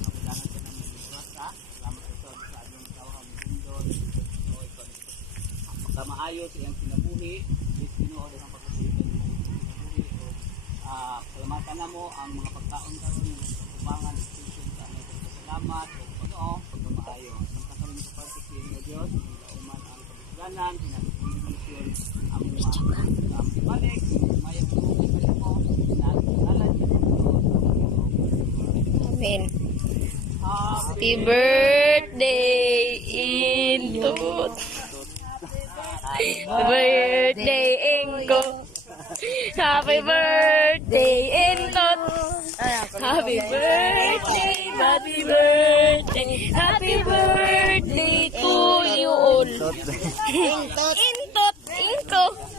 kapilangan ka ng mga Salamat sa sa ating tawag mundo. Pagkamaayo sa iyang sinabuhi, Diyos Ginoo ang pagkasipan ng iyong sinabuhi. O, ah, Salamatan na mo ang mga pagkaon karon ng kubangan, extension sa salamat o ano, pagkamaayo. Ang kasalan sa partikin ng Diyos, ang lauman pagkaganan, pinag-condition, ang mga balik, mayang tulong kayo mo, Diyos. Amen. Happy birthday into birthday Inko. Happy birthday Intot. Happy birthday, happy birthday, happy birthday Intot. Intot. Intot.